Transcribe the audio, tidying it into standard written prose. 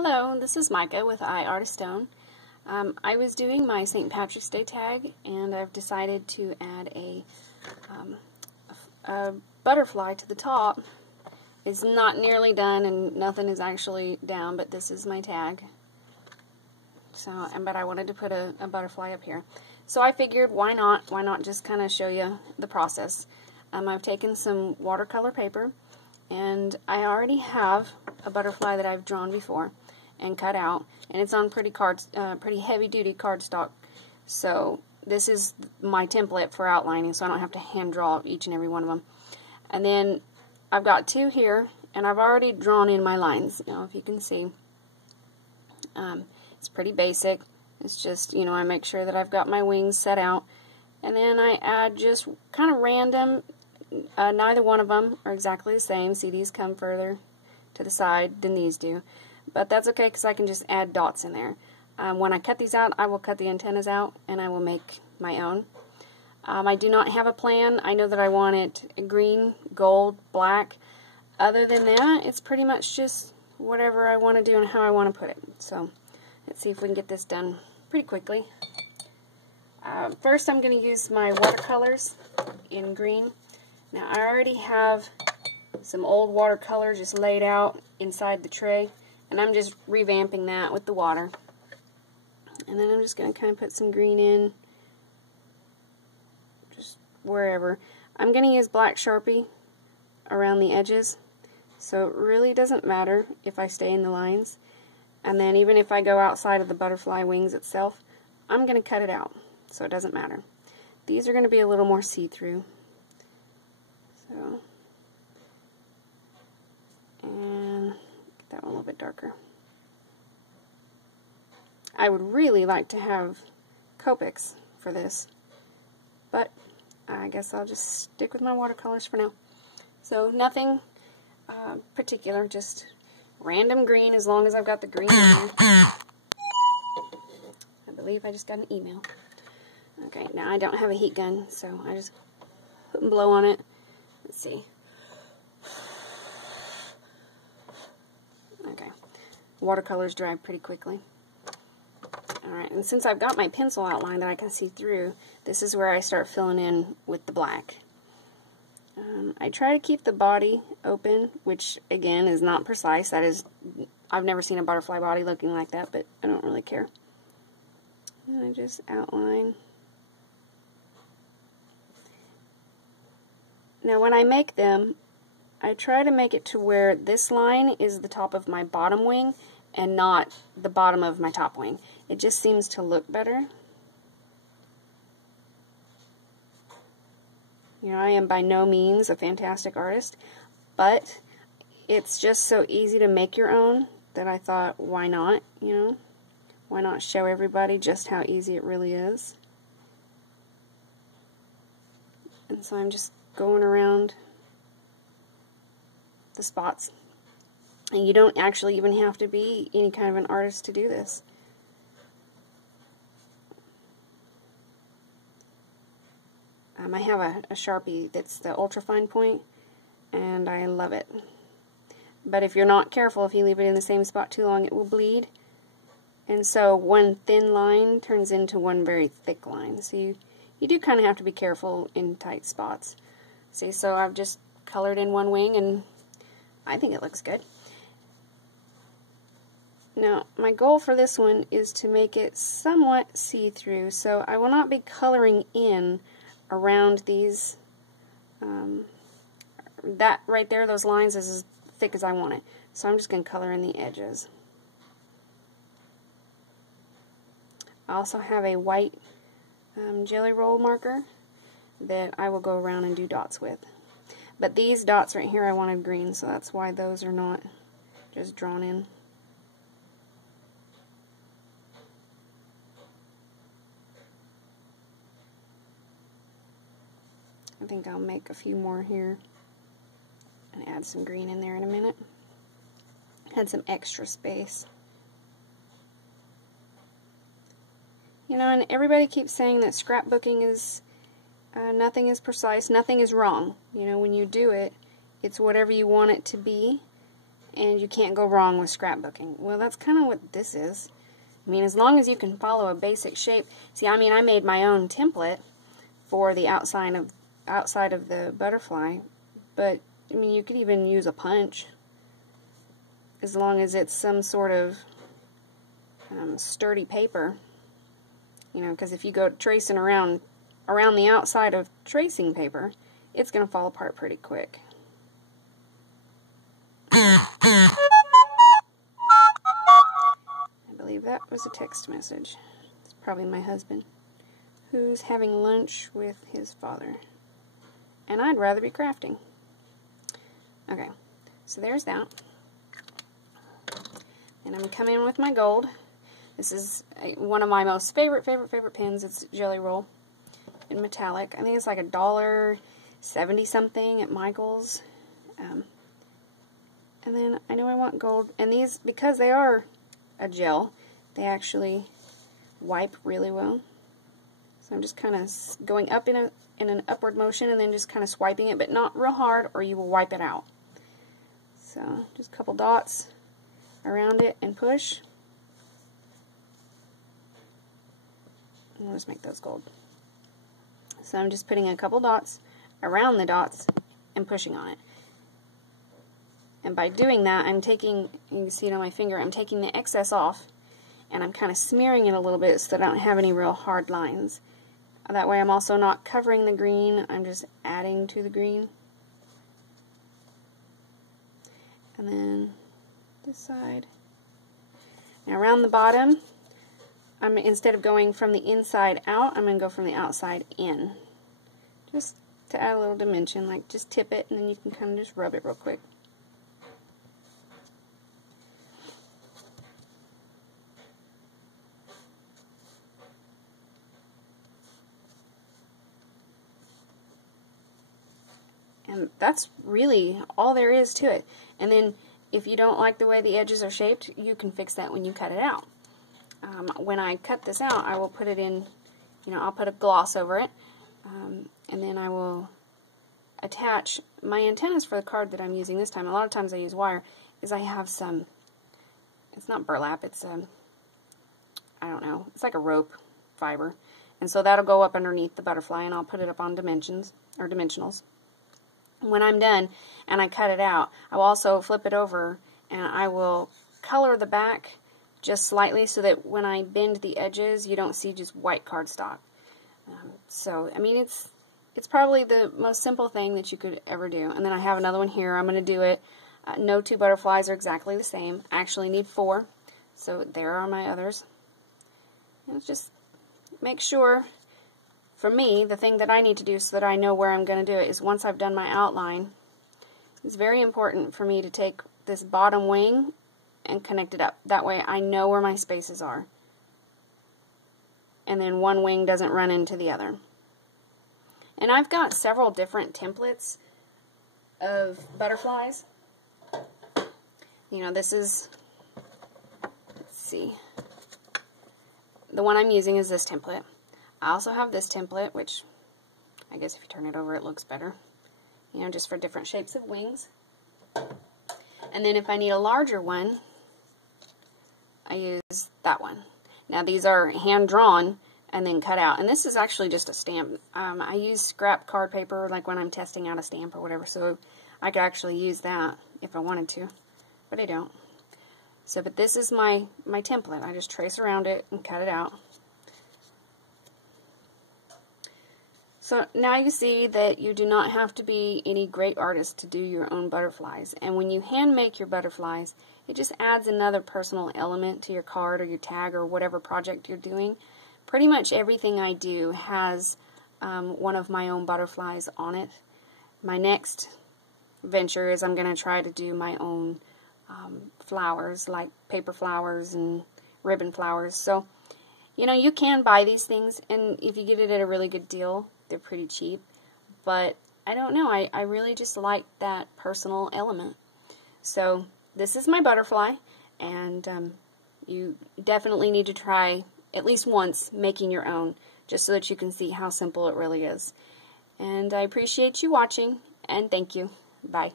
Hello, this is Micah with iArtistone. I was doing my St. Patrick's Day tag, and I've decided to add a butterfly to the top. It's not nearly done, and nothing is actually down, but this is my tag. But I wanted to put a butterfly up here. So I figured, why not? Why not just kind of show you the process? I've taken some watercolor paper, and I already have a butterfly that I've drawn before and cut out, and it's on pretty heavy-duty cardstock. So this is my template for outlining, so I don't have to hand draw each and every one of them. And then I've got two here, and I've already drawn in my lines. You know, if you can see, it's pretty basic. It's just, you know, I make sure that I've got my wings set out, and then I add just kind of random. Neither one of them are exactly the same. See, these come further to the side than these do. But that's okay, because I can just add dots in there. When I cut these out, I will cut the antennas out, and I will make my own. I do not have a plan. I know that I want it green, gold, black. Other than that, it's pretty much just whatever I want to do and how I want to put it. So let's see if we can get this done pretty quickly. First, I'm going to use my watercolors in green. Now, I already have some old watercolor just laid out inside the tray, and I'm just revamping that with the water. And then I'm just going to kind of put some green in, just wherever. I'm going to use black Sharpie around the edges, so it really doesn't matter if I stay in the lines. And then even if I go outside of the butterfly wings itself, I'm going to cut it out, so it doesn't matter. These are going to be a little more see-through. So, and get that one a little bit darker. I would really like to have Copics for this, but I guess I'll just stick with my watercolors for now. So nothing particular, just random green as long as I've got the green in there. I believe I just got an email. Okay, now I don't have a heat gun, so I just put and blow on it. Let's see. Okay, watercolors dry pretty quickly. Alright, and since I've got my pencil outline that I can see through, this is where I start filling in with the black. I try to keep the body open, which again is not precise. That is, I've never seen a butterfly body looking like that, but I don't really care. And I just outline. Now when I make them, I try to make it to where this line is the top of my bottom wing and not the bottom of my top wing. It just seems to look better. You know, I am by no means a fantastic artist, but it's just so easy to make your own that I thought, why not, you know? Why not show everybody just how easy it really is? And so I'm just going around the spots. And you don't actually even have to be any kind of an artist to do this. I have a Sharpie that's the ultra fine point, and I love it. But if you're not careful, if you leave it in the same spot too long, it will bleed. And so one thin line turns into one very thick line. So you do kind of have to be careful in tight spots. See, so I've just colored in one wing, and I think it looks good. Now, my goal for this one is to make it somewhat see-through, so I will not be coloring in around these, that right there, those lines is as thick as I want it. So I'm just going to color in the edges. I also have a white jelly roll marker that I will go around and do dots with. But these dots right here I wanted green, so that's why those are not just drawn in. I think I'll make a few more here and add some green in there in a minute. Had some extra space. You know, and everybody keeps saying that scrapbooking is, nothing is precise, nothing is wrong. You know, when you do it, it's whatever you want it to be, and you can't go wrong with scrapbooking. Well, that's kind of what this is. I mean, as long as you can follow a basic shape. See, I mean, I made my own template for the outside of the butterfly, but I mean, you could even use a punch as long as it's some sort of sturdy paper. You know, because if you go tracing around the outside of tracing paper, it's going to fall apart pretty quick. I believe that was a text message. It's probably my husband, who's having lunch with his father. And I'd rather be crafting. Okay, so there's that. And I'm coming in with my gold. This is one of my most favorite pens. It's Jelly Roll in metallic. I think it's like $1.70 something at Michael's. And then I know I want gold. And these, because they are a gel, they actually wipe really well. So I'm just kind of going up in an upward motion and then just kind of swiping it, but not real hard or you will wipe it out. So just a couple dots around it and push. And I'll just make those gold. So I'm just putting a couple dots around the dots and pushing on it. And by doing that, I'm taking, you can see it on my finger, I'm taking the excess off and I'm kind of smearing it a little bit so that I don't have any real hard lines. That way I'm also not covering the green, I'm just adding to the green. And then this side. Now around the bottom, instead of going from the inside out, I'm going to go from the outside in. Just to add a little dimension, like just tip it and then you can kind of just rub it real quick. And that's really all there is to it. And then if you don't like the way the edges are shaped, you can fix that when you cut it out. When I cut this out, I will put it in, you know, I'll put a gloss over it, and then I will attach my antennas for the card that I'm using this time. A lot of times I use wire, is I have some, it's not burlap, it's I don't know, it's like a rope fiber. And so that'll go up underneath the butterfly and I'll put it up on dimensions, or dimensionals. When I'm done and I cut it out, I will also flip it over and I will color the back just slightly so that when I bend the edges you don't see just white cardstock. So, I mean, it's probably the most simple thing that you could ever do. And then I have another one here. I'm going to do it. No two butterflies are exactly the same. I actually need 4. So there are my others. And just make sure, for me, the thing that I need to do so that I know where I'm going to do it is once I've done my outline, it's very important for me to take this bottom wing and connect it up. That way I know where my spaces are. And then one wing doesn't run into the other. And I've got several different templates of butterflies. You know, this is, let's see, the one I'm using is this template. I also have this template, which I guess if you turn it over it looks better, you know, just for different shapes of wings. And then if I need a larger one, I use that one. Now these are hand drawn and then cut out, and this is actually just a stamp. I use scrap card paper like when I'm testing out a stamp or whatever, so I could actually use that if I wanted to, but I don't. So, but this is my template. I just trace around it and cut it out. So now you see that you do not have to be any great artist to do your own butterflies. And when you hand make your butterflies, it just adds another personal element to your card or your tag or whatever project you're doing. Pretty much everything I do has one of my own butterflies on it. My next venture is I'm going to try to do my own flowers, like paper flowers and ribbon flowers. So, you know, you can buy these things, and if you get it at a really good deal, they're pretty cheap. But I don't know, I really just like that personal element. So this is my butterfly, and you definitely need to try at least once making your own, just so that you can see how simple it really is. And I appreciate you watching, and thank you. Bye.